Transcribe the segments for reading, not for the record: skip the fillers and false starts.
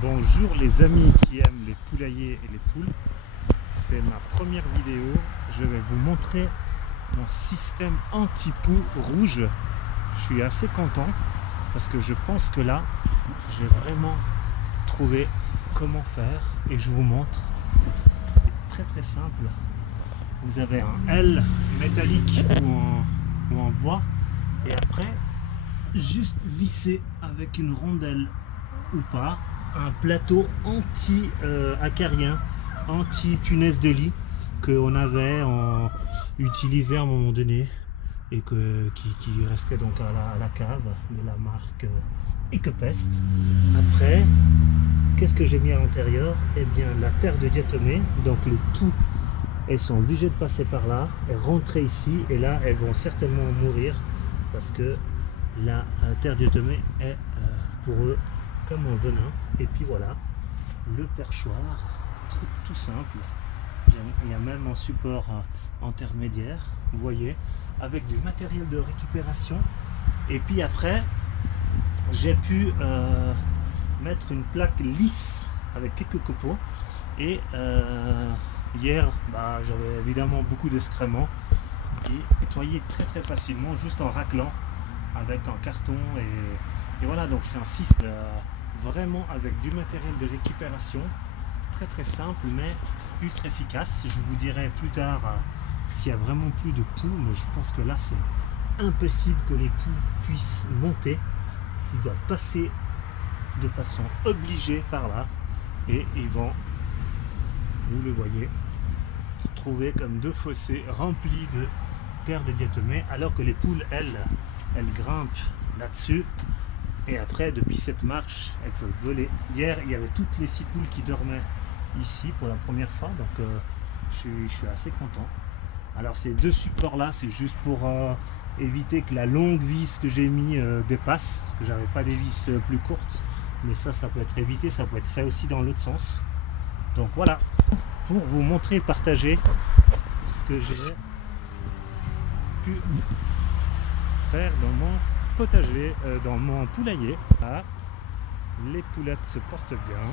Bonjour les amis qui aiment les poulaillers et les poules. C'est ma première vidéo. Je vais vous montrer mon système anti-poux rouge. Je suis assez content parce que je pense que là, j'ai vraiment trouvé comment faire et je vous montre. C'est très simple. Vous avez un L métallique ou en bois et après, juste visser avec une rondelle ou pas un plateau anti-acarien, anti-punaise de lit qu'on avait utilisé à un moment donné et qui restait donc à la cave de la marque Ecopest. Après, qu'est-ce que j'ai mis à l'intérieur? Eh bien, la terre de diatomée, donc les poux, elles sont obligées de passer par là et rentrer ici, et là, elles vont certainement mourir parce que la terre diatomée est pour eux comme un venin. Et puis voilà, le perchoir, truc tout simple. Il y a même un support intermédiaire, vous voyez, avec du matériel de récupération. Et puis après, j'ai pu mettre une plaque lisse avec quelques copeaux. Et hier, j'avais évidemment beaucoup d'excréments et nettoyé très facilement, juste en raclant avec un carton. Et voilà, donc c'est un système vraiment avec du matériel de récupération, très simple mais ultra efficace. Je vous dirai plus tard s'il y a vraiment plus de poux, mais je pense que là c'est impossible que les poux puissent monter s'ils doivent passer de façon obligée par là, et ils vont, vous le voyez, trouver comme deux fossés remplis de terre de diatomée, alors que les poules elles grimpent là-dessus. Et après, depuis cette marche, elles peuvent voler. Hier, il y avait toutes les 6 poules qui dormaient ici pour la première fois, donc je suis assez content. Alors ces deux supports-là, c'est juste pour éviter que la longue vis que j'ai mis dépasse, parce que j'avais pas des vis plus courtes. Mais ça peut être évité, ça peut être fait aussi dans l'autre sens. Donc voilà, pour vous montrer et partager ce que j'ai pu faire dans mon potager, dans mon poulailler. Là, les poulettes se portent bien.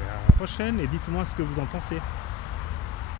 Et à la prochaine, et dites-moi ce que vous en pensez.